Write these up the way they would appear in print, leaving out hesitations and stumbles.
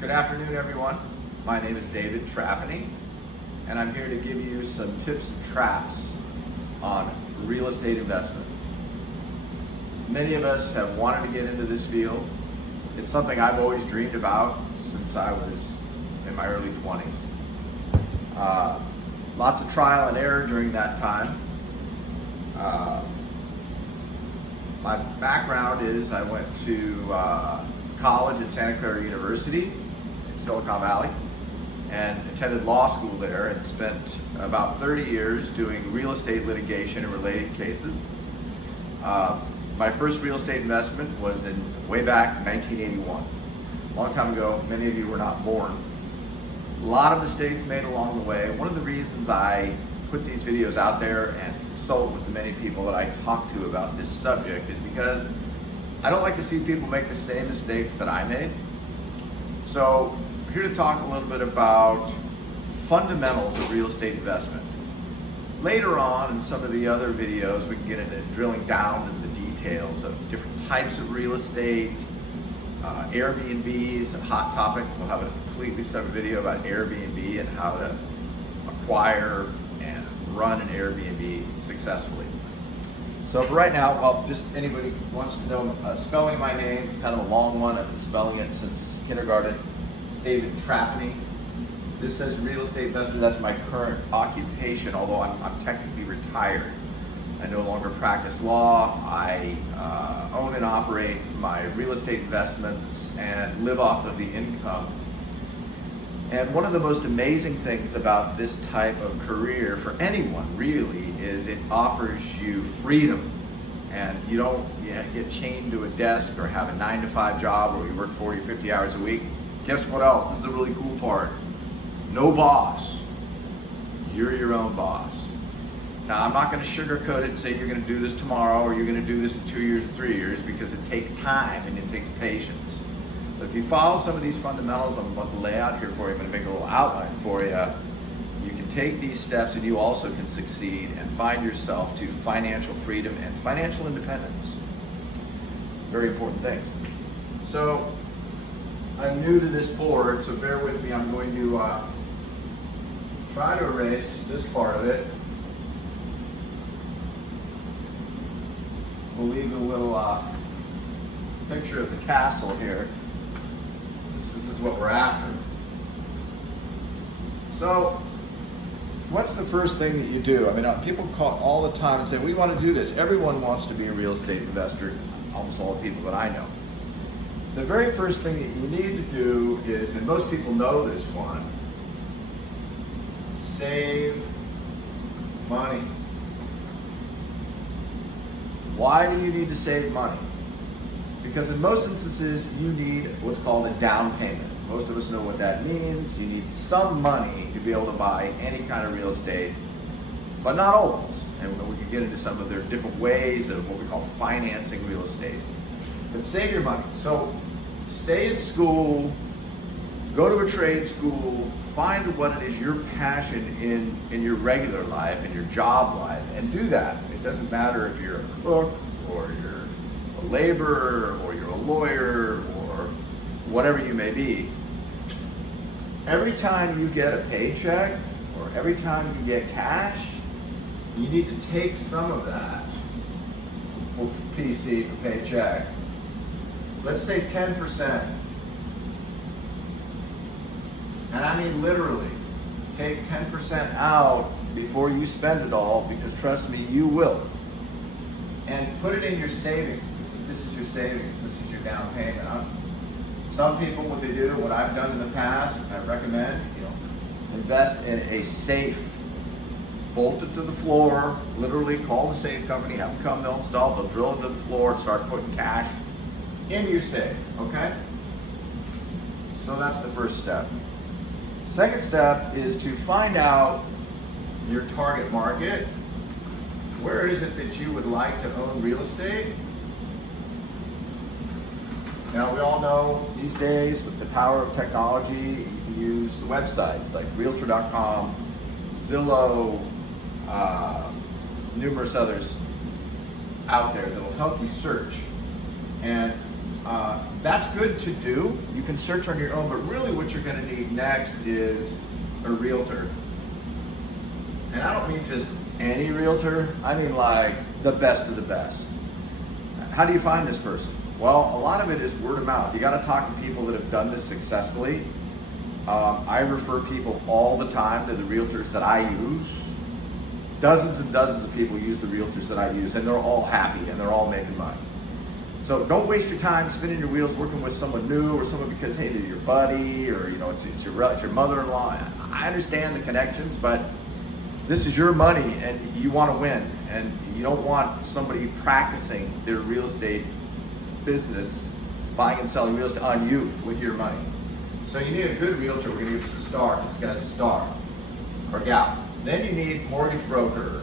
Good afternoon, everyone. My name is David Trapani, and I'm here to give you some tips and traps on real estate investment. Many of us have wanted to get into this field. It's something I've always dreamed about since I was in my early 20s. Lots of trial and error during that time. My background is I went to college at Santa Clara University in Silicon Valley and attended law school there and spent about 30 years doing real estate litigation and related cases. My first real estate investment was way back in 1981. A long time ago, many of you were not born. A lot of mistakes made along the way. One of the reasons I put these videos out there and consult with the many people that I talk to about this subject is because I don't like to see people make the same mistakes that I made. So I'm here to talk a little bit about fundamentals of real estate investment. Later on in some of the other videos, we can get into drilling down into the details of different types of real estate. Airbnb is a hot topic. We'll have a completely separate video about Airbnb and how to acquire and run an Airbnb successfully. So for right now, well, just anybody who wants to know spelling of my name, it's kind of a long one. I've been spelling it since kindergarten. It's David Trapani. This says real estate investor. That's my current occupation, although I'm technically retired. I no longer practice law. I own and operate my real estate investments and live off of the income. And one of the most amazing things about this type of career for anyone really is it offers you freedom. And you don't get chained to a desk or have a 9-to-5 job where you work 40 or 50 hours a week. Guess what else? This is the really cool part. No boss. You're your own boss. Now, I'm not going to sugarcoat it and say you're going to do this tomorrow or you're going to do this in 2 years or 3 years, because it takes time and it takes patience. But if you follow some of these fundamentals I'm about to lay out here for you, I'm going to make a little outline for you. You can take these steps and you also can succeed and find yourself to financial freedom and financial independence. Very important things. So, I'm new to this board, so bear with me. I'm going to try to erase this part of it. We'll leave a little picture of the castle here. This is what we're after. So, what's the first thing that you do? I mean, people call all the time and say, we want to do this. Everyone wants to be a real estate investor, almost all the people that I know. The very first thing that you need to do is, and most people know this one, save money. Why do you need to save money? Because in most instances, you need what's called a down payment. Most of us know what that means. You need some money to be able to buy any kind of real estate, but not always. And we can get into some of their different ways of what we call financing real estate. But save your money. So stay in school, go to a trade school, find what it is your passion in your regular life, in your job life, and do that. It doesn't matter if you're a cook or you're a laborer or you're a lawyer or whatever you may be. Every time you get a paycheck or every time you get cash, you need to take some of that for PC, for paycheck. Let's say 10%. And I mean literally, take 10% out before you spend it all, because trust me, you will. And put it in your savings. This is your savings, this is your down payment. Some people, what they do, what I've done in the past, I recommend, invest in a safe. Bolt it to the floor, literally call the safe company, have them come, they'll install, they'll drill into the floor and start putting cash into your safe, okay? So that's the first step. Second step is to find out your target market. Where is it that you would like to own real estate? Now, we all know these days with the power of technology, you can use the websites like Realtor.com, Zillow, numerous others out there that will help you search. And That's good to do. You can search on your own, but really what you're gonna need next is a realtor. And I don't mean just any realtor, I mean like the best of the best. How do you find this person? Well, a lot of it is word of mouth. You gotta talk to people that have done this successfully. I refer people all the time to the realtors that I use. Dozens and dozens of people use the realtors that I use, and they're all happy and they're all making money. So don't waste your time spinning your wheels working with someone new or someone because, hey, they're your buddy or it's your mother-in-law. I understand the connections, but this is your money and you want to win, and you don't want somebody practicing their real estate business, buying and selling real estate on you with your money. So you need a good realtor. We're going to give this a star. This guy's a star or gal. Then you need mortgage broker.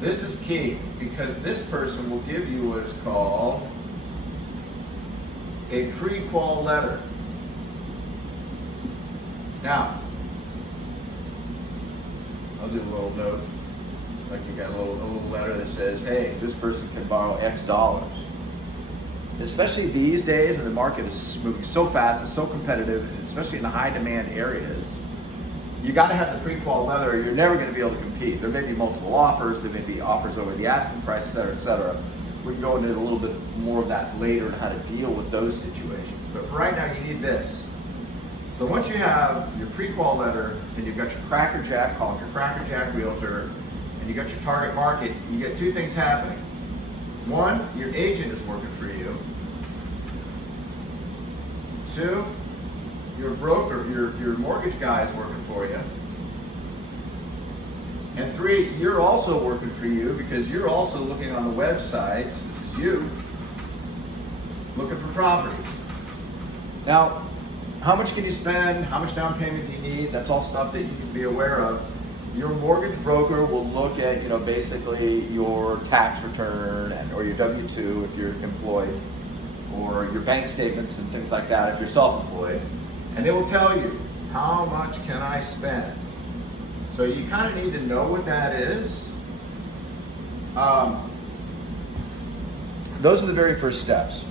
This is key because this person will give you what is called a pre-qual letter. Now, I'll do a little note, like you got a little letter that says, hey, this person can borrow X dollars. Especially these days, and the market is moving so fast, it's so competitive, and especially in the high demand areas, you got to have the pre-qual letter, or you're never going to be able to compete. There may be multiple offers, there may be offers over the asking price, et cetera, et cetera. We can go into a little bit more of that later and how to deal with those situations. But for right now, you need this. So once you have your pre-qual letter, and you've got your Cracker Jack, call it your Cracker Jack realtor, and you got your target market, you get two things happening. One, your agent is working for you. Two, your broker, your mortgage guy is working for you. And three, you're also working for you because you're also looking on the websites, this is you, looking for properties. Now, how much can you spend? How much down payment do you need? That's all stuff that you can be aware of. Your mortgage broker will look at, basically your tax return or your W-2 if you're employed, or your bank statements and things like that if you're self-employed. And they will tell you, how much can I spend? So you kind of need to know what that is. Those are the very first steps.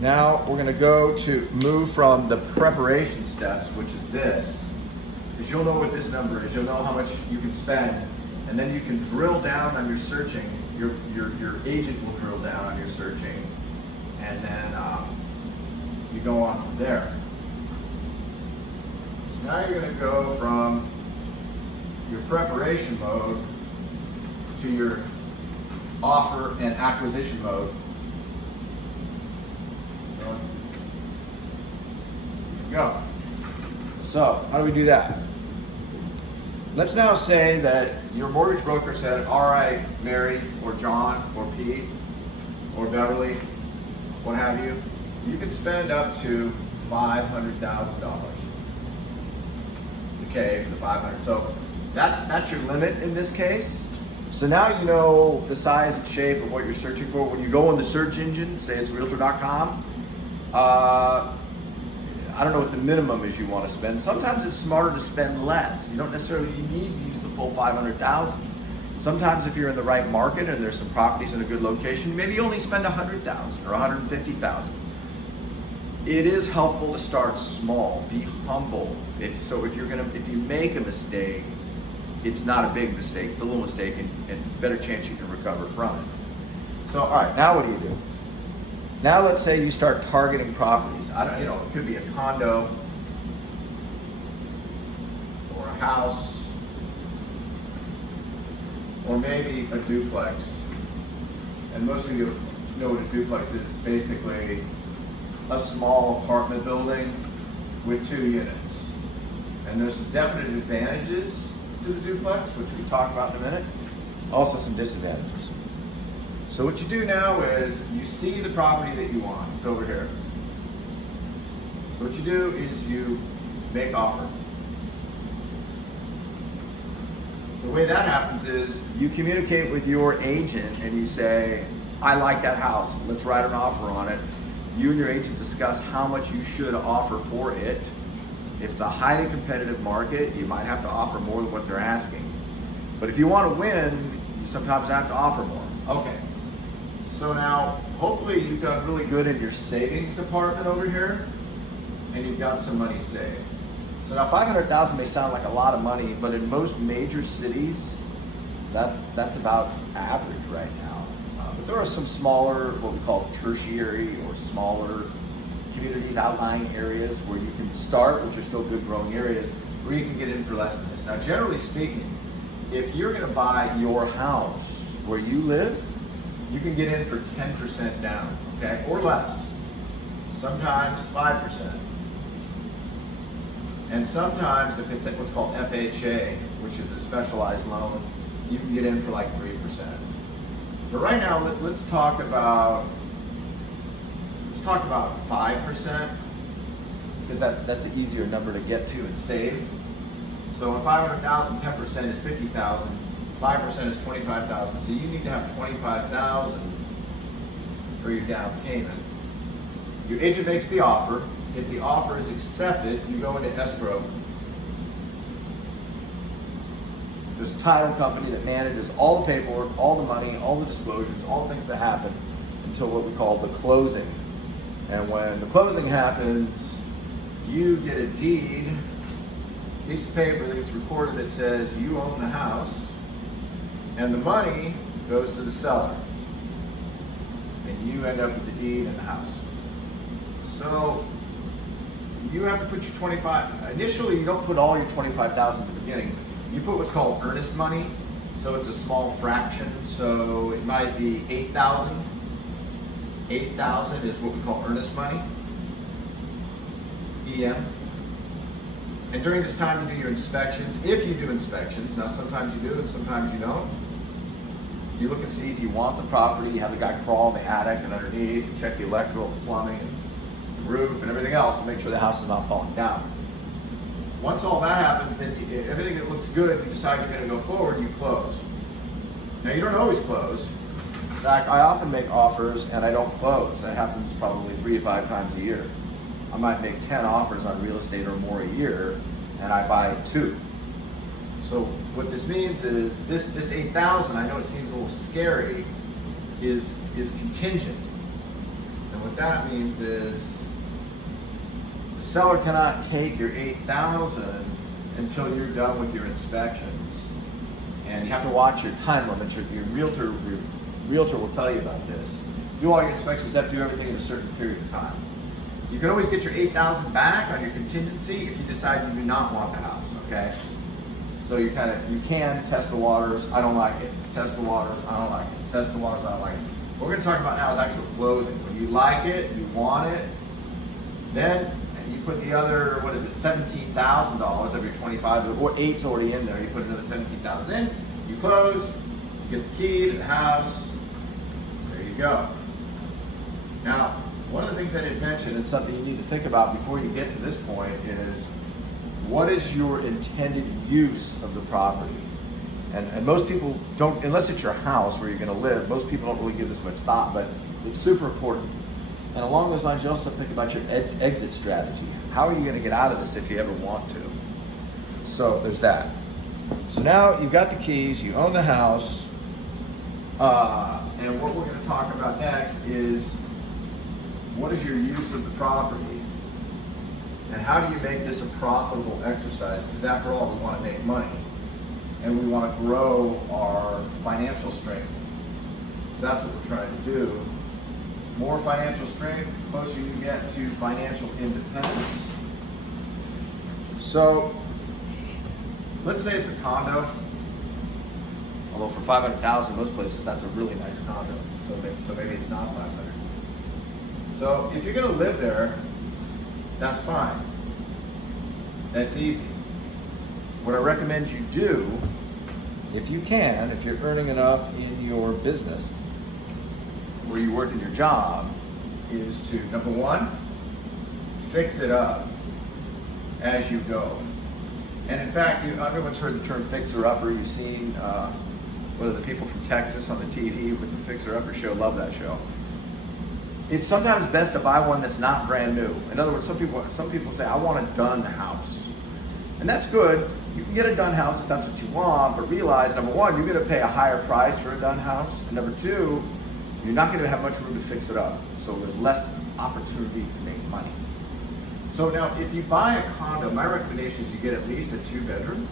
Now we're going to go to move from the preparation steps, which is this, because you'll know what this number is. You'll know how much you can spend, and then you can drill down on your searching. Your agent will drill down on your searching, and then you go on from there. So now you're going to go from your preparation mode to your offer and acquisition mode. Go. So, how do we do that? Let's now say that your mortgage broker said, all right, Mary or John or Pete or Beverly, what have you, you can spend up to $500,000. It's the K for the 500. So that's your limit in this case. So now you know the size and shape of what you're searching for. When you go in the search engine, say it's realtor.com, I don't know what the minimum is you want to spend. Sometimes it's smarter to spend less. You don't necessarily need to use the full 500,000. Sometimes if you're in the right market and there's some properties in a good location, maybe you only spend 100,000 or 150,000. It is helpful to start small. Be humble. If you make a mistake, it's not a big mistake. It's a little mistake, and better chance you can recover from it. So, all right, now what do? Now let's say you start targeting properties. It could be a condo or a house or maybe a duplex. And most of you know what a duplex is. It's basically a small apartment building with 2 units. And there's some definite advantages to the duplex, which we talk about in a minute. Also some disadvantages. So what you do now is you see the property that you want. It's over here. So what you do is you make offer. The way that happens is you communicate with your agent and you say, I like that house. Let's write an offer on it. You and your agent discuss how much you should offer for it. If it's a highly competitive market, you might have to offer more than what they're asking. But if you want to win, you sometimes I have to offer more. Okay. So now, hopefully you've done really good in your savings department over here, and you've got some money saved. So now $500,000 may sound like a lot of money, but in most major cities, that's about average right now. But there are some smaller, what we call tertiary or smaller communities, outlying areas where you can start, which are still good growing areas, where you can get in for less than this. Now, generally speaking, if you're going to buy your house where you live, you can get in for 10% down, okay, or less. Sometimes 5%. And sometimes if it's what's called FHA, which is a specialized loan, you can get in for like 3%. But right now, let's talk about 5%, because that's an easier number to get to and save. So on 500,000, 10% is 50,000, 5% is 25,000. So you need to have 25,000 for your down payment. Your agent makes the offer. If the offer is accepted, you go into escrow. There's a title company that manages all the paperwork, all the money, all the disclosures, all the things that happen until what we call the closing. And when the closing happens, you get a deed, piece of paper that gets recorded that says you own the house, and the money goes to the seller. And you end up with the deed and the house. So you have to put your 25, initially you don't put all your 25,000 at the beginning. You put what's called earnest money, so it's a small fraction. So it might be 8,000. 8,000 is what we call earnest money, EM. And during this time you do your inspections, if you do inspections. Now sometimes you do and sometimes you don't. You look and see if you want the property, you have the guy crawl in the attic and underneath, you check the electrical, the plumbing, and the roof and everything else to make sure the house is not falling down. Once all that happens, then everything that looks good, you decide you're going to go forward, you close. Now you don't always close. In fact, I often make offers and I don't close. That happens probably 3 to 5 times a year. I might make 10 offers on real estate or more a year, and I buy 2. So what this means is this 8,000, I know it seems a little scary, is contingent. And what that means is the seller cannot take your 8,000 until you're done with your inspections. And you have to watch your time limits. Your realtor will tell you about this. Do all your inspections, have to do everything in a certain period of time. You can always get your 8,000 back on your contingency if you decide you do not want the house, okay? So you can test the waters, I don't like it. Test the waters, I don't like it. Test the waters, I don't like it. What we're gonna talk about now is actual closing. When you like it, you want it, then you put the other, what is it, $17,000 of your 25, or 8's already in there. You put another 17,000 in, you close, you get the key to the house, there you go. Now, one of the things I didn't mention, and something you need to think about before you get to this point, is what is your intended use of the property? And most people don't, unless it's your house where you're going to live, most people don't really give this much thought, but it's super important. And along those lines, you also think about your exit strategy. How are you going to get out of this if you ever want to? So there's that. So now you've got the keys, you own the house, and what we're going to talk about next is what is your use of the property, and how do you make this a profitable exercise? Because after all, we want to make money, and we want to grow our financial strength. So that's what we're trying to do. More financial strength, the closer you get to financial independence. So, let's say it's a condo. Although for $500,000, most places that's a really nice condo. So maybe it's not $500,000. So if you're going to live there, that's fine. That's easy. What I recommend you do, if you can, if you're earning enough in your business where you work in your job, is to, number one, fix it up as you go. And in fact, everyone's heard the term fixer-upper. You've seen one of the people from Texas on the TV with the Fixer-Upper show. Love that show. It's sometimes best to buy one that's not brand new. In other words, some people say, I want a done house. And that's good, you can get a done house if that's what you want, but realize, number one, you're gonna pay a higher price for a done house, and number two, you're not gonna have much room to fix it up. So there's less opportunity to make money. So now, if you buy a condo, my recommendation is you get at least a 2-bedroom,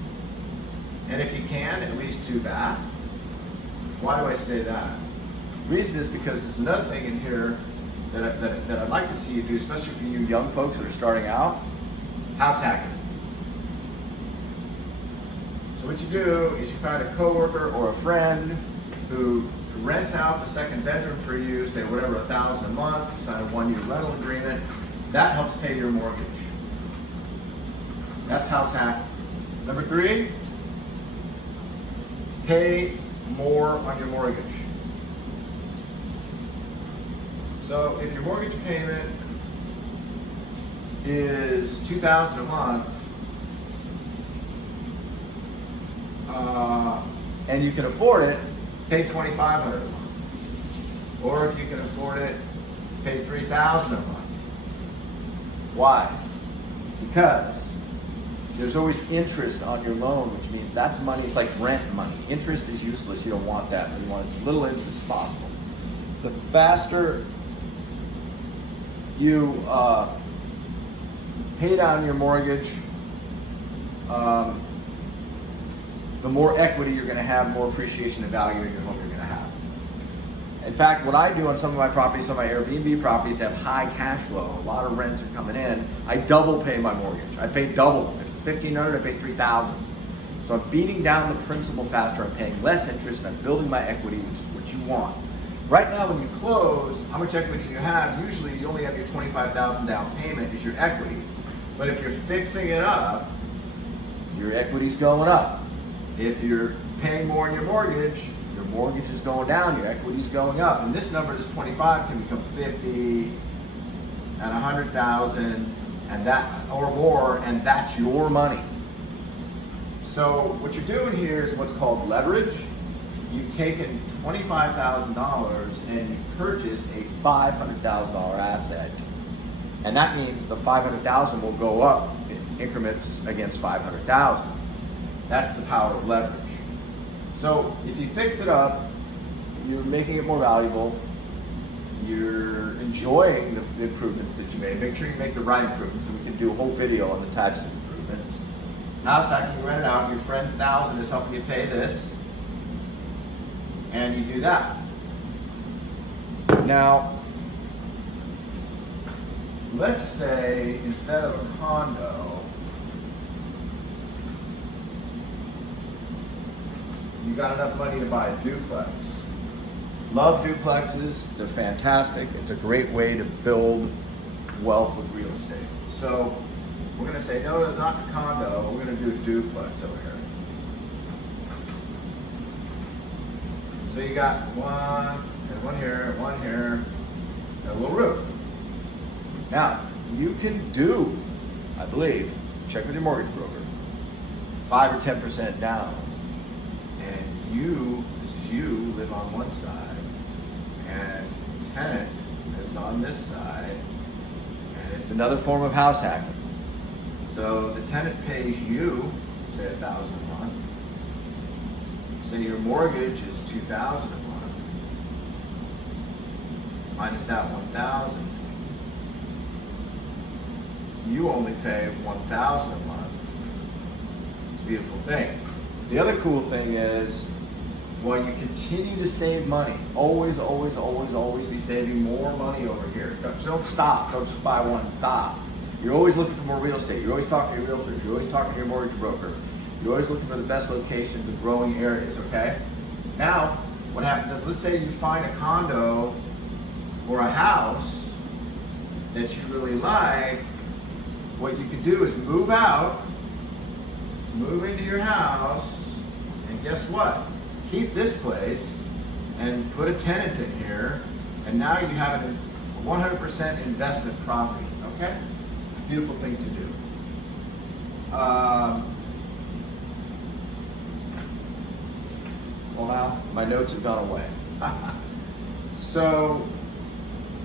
and if you can, at least 2 bath. Why do I say that? The reason is because there's another thing in here that I'd like to see you do, especially for you young folks that are starting out, house hacking. So what you do is you find a coworker or a friend who rents out the 2nd bedroom for you, say whatever, $1,000 a month, you sign a 1-year rental agreement, that helps pay your mortgage. That's house hack. Number 3, pay more on your mortgage. So if your mortgage payment is $2,000 a month, and you can afford it, pay $2,500 a month. Or if you can afford it, pay $3,000 a month. Why? Because there's always interest on your loan, which means that's money. It's like rent money. Interest is useless. You don't want that. You want as little interest as possible. The faster you pay down your mortgage, the more equity you're going to have, more appreciation and value in your home you're going to have. In fact, what I do on some of my properties, some of my Airbnb properties have high cash flow. A lot of rents are coming in. I double pay my mortgage. I pay double. If it's $1,500, I pay $3,000. So I'm beating down the principal faster. I'm paying less interest, and I'm building my equity, which is what you want. Right now, when you close, how much equity do you have? Usually, you only have your $25,000 down payment is your equity. But if you're fixing it up, your equity's going up. If you're paying more on your mortgage is going down, your equity's going up. And this number, this 25, can become 50 and 100,000 and that or more, and that's your money. So what you're doing here is what's called leverage. You've taken $25,000 and you purchased a $500,000 asset. And that means the $500,000 will go up in increments against $500,000. That's the power of leverage. So if you fix it up, you're making it more valuable, you're enjoying the improvements that you made. Make sure you make the right improvements, and we can do a whole video on the types of improvements. House hacking, you rent it out, your friend's $1,000 is helping you pay this, and you do that. Now, let's say instead of a condo, you got enough money to buy a duplex. Love duplexes, they're fantastic. It's a great way to build wealth with real estate. So we're gonna say no to not the condo, we're gonna do a duplex over here. So you got one here, and a little roof. Now, you can do, I believe, check with your mortgage broker, 5 or 10% down. And this is you, live on one side, and tenant is on this side, and it's another form of house hacking. So the tenant pays you, say $1,000 a month. Say your mortgage is $2,000 a month. Minus that $1,000. You only pay $1,000 a month. It's a beautiful thing. The other cool thing is, while you continue to save money, always be saving more money over here. Don't stop. Don't just buy one and stop. You're always looking for more real estate. You're always talking to your realtors. You're always talking to your mortgage broker. You're always looking for the best locations and growing areas, okay? Now, what happens is, let's say you find a condo or a house that you really like. What you can do is move out, move into your house, and guess what? Keep this place and put a tenant in here, and now you have a 100% investment property, okay? Beautiful thing to do. Well, now my notes have gone away. So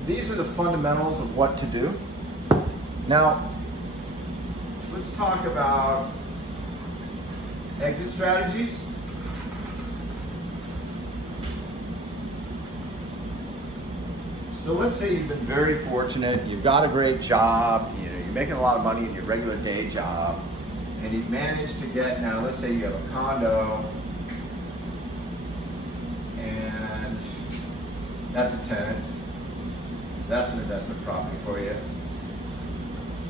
these are the fundamentals of what to do. Now, let's talk about exit strategies. So let's say you've been very fortunate, you've got a great job, you know, you're making a lot of money in your regular day job, and you've managed to get, now let's say you have a condo, and that's a tenant, so that's an investment property for you.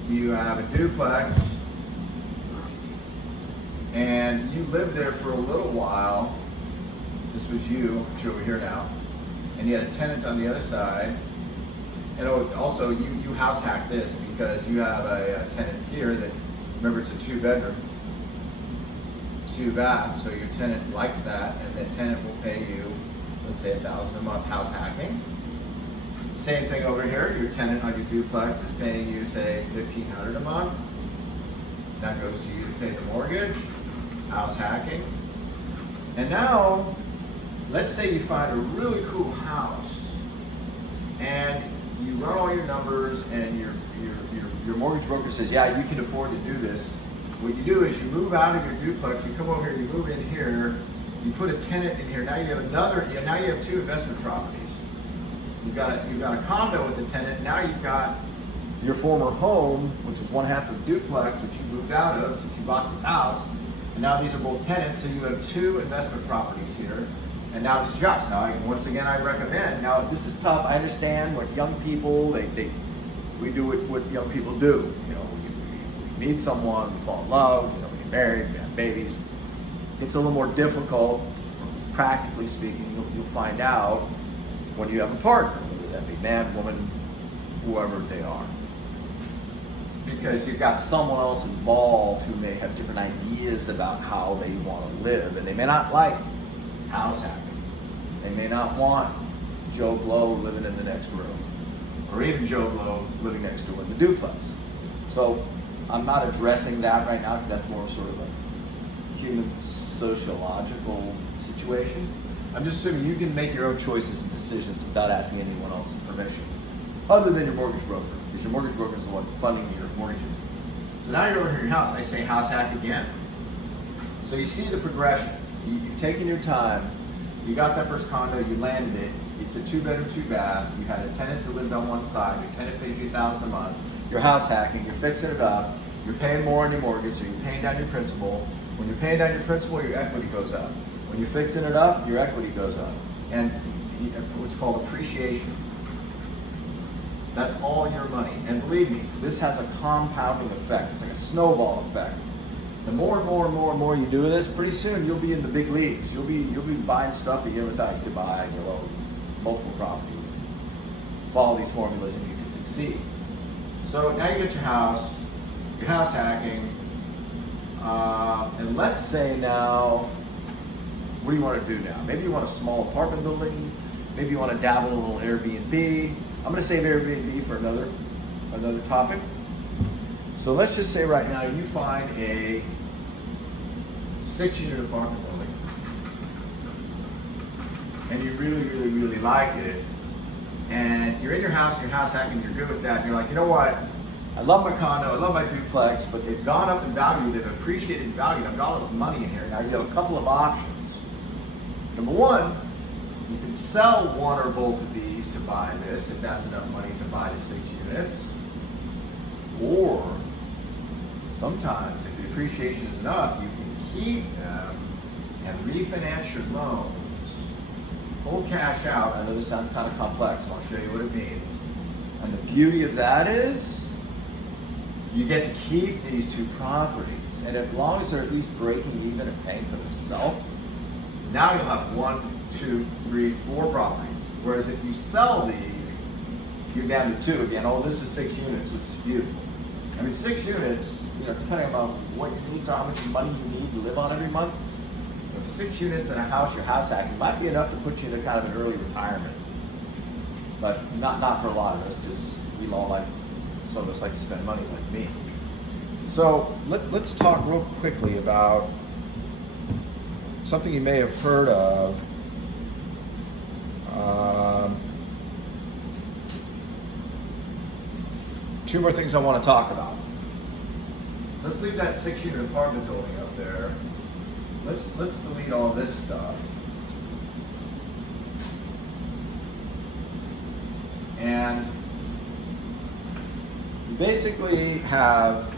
You have a duplex, and you lived there for a little while. This was you, but you're over here now. And you had a tenant on the other side. And also you house hack this because you have a tenant here that, remember, it's a 2-bedroom, 2-bath, so your tenant likes that, and that tenant will pay you, let's say $1,000 a month house hacking. Same thing over here, your tenant on your duplex is paying you, say, $1,500 a month. That goes to you to pay the mortgage, house hacking. And now, let's say you find a really cool house, and you run all your numbers, and your mortgage broker says, yeah, you can afford to do this. What you do is you move out of your duplex, you come over here, you move in here, you put a tenant in here. Now you have now you have 2 investment properties. You've got a condo with a tenant. Now you've got your former home, which is 1/2 of the duplex, which you moved out of since you bought this house. And now these are both tenants, so you have 2 investment properties here. And now this is yours. Now, once again, I recommend. Now, this is tough. I understand what young people, we do what young people do. You know, we meet someone, we fall in love, you know, we get married, we have babies. It's a little more difficult, practically speaking. You'll find out when you have a partner, whether that be man, woman, whoever they are. Because you've got someone else involved who may have different ideas about how they want to live, and they may not like house hacking. They may not want Joe Blow living in the next room, or even Joe Blow living next door in the duplex. So I'm not addressing that right now because that's more sort of a human sociological situation. I'm just assuming you can make your own choices and decisions without asking anyone else's permission, other than your mortgage broker, because your mortgage broker is the one funding your mortgages. So now you're over here in your house. I say house hack again. So you see the progression. You've taken your time. You got that first condo. You landed it. It's a 2-bedroom, 2-bath. You had a tenant who lived on one side. Your tenant pays you $1,000 a month. You're house hacking. You're fixing it up. You're paying more on your mortgage, so you're paying down your principal. When you're paying down your principal, your equity goes up. When you're fixing it up, your equity goes up. And what's called appreciation. That's all your money. And believe me, this has a compounding effect. It's like a snowball effect. The more and more and more and more you do this, pretty soon you'll be in the big leagues. You'll be buying stuff that you never thought you could buy, and you'll own multiple properties. Follow these formulas and you can succeed. So now you get your house, you're house hacking, and let's say now, what do you want to do now? Maybe you want a small apartment building. Maybe you want to dabble in a little Airbnb. I'm going to save Airbnb for another topic. So let's just say right now you find a 6-unit apartment building, and you really, really, really like it, and you're in your house hacking, you're good with that, and you're like, you know what? I love my condo, I love my duplex, but they've gone up in value, they've appreciated in value, I've got all this money in here. Now you have a couple of options. Number one, you can sell one or both of these to buy this, if that's enough money to buy the 6 units. Or sometimes, if the appreciation is enough, you can keep them and refinance your loans. Pull cash out. I know this sounds kind of complex, and I'll show you what it means. And the beauty of that is, you get to keep these 2 properties. And as long as they're at least breaking even and paying for themselves, now you'll have 1, 2, 3, 4 properties. Whereas if you sell these, you're down to 2 again. Oh, this is 6 units, which is beautiful. I mean, 6 units, you know, depending on what your needs are, how much money you need to live on every month, you know, 6 units in a house, your house hacking might be enough to put you into kind of an early retirement. But not for a lot of us, because we all like, some of us like to spend money like me. So let's talk real quickly about something you may have heard of. 2 more things I want to talk about. Let's leave that 6-unit apartment building up there. let's delete all this stuff. And you basically have,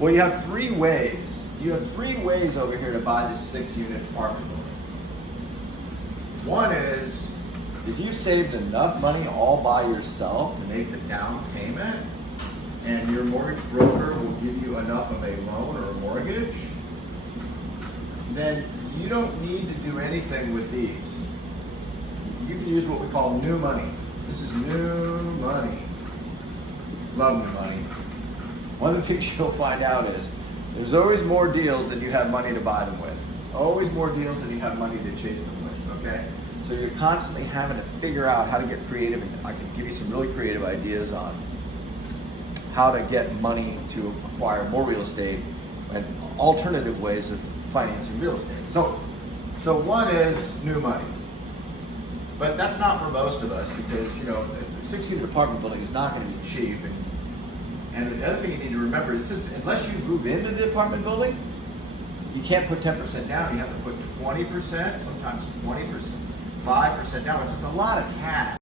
well, you have three ways. You have three ways over here to buy this 6-unit apartment building. One is, if you saved enough money all by yourself to make the down payment, and your mortgage broker will give you enough of a loan or a mortgage, then you don't need to do anything with these. You can use what we call new money. This is new money. Love new money. One of the things you'll find out is there's always more deals than you have money to buy them with. Always more deals than you have money to chase them with, okay? So you're constantly having to figure out how to get creative, and I can give you some really creative ideas on how to get money to acquire more real estate and alternative ways of financing real estate. So one is new money. But that's not for most of us, because a 6-unit apartment building is not going to be cheap. And the other thing you need to remember is this: unless you move into the apartment building, you can't put 10% down. You have to put 20%, sometimes 20%, 5% down. It's just a lot of cash.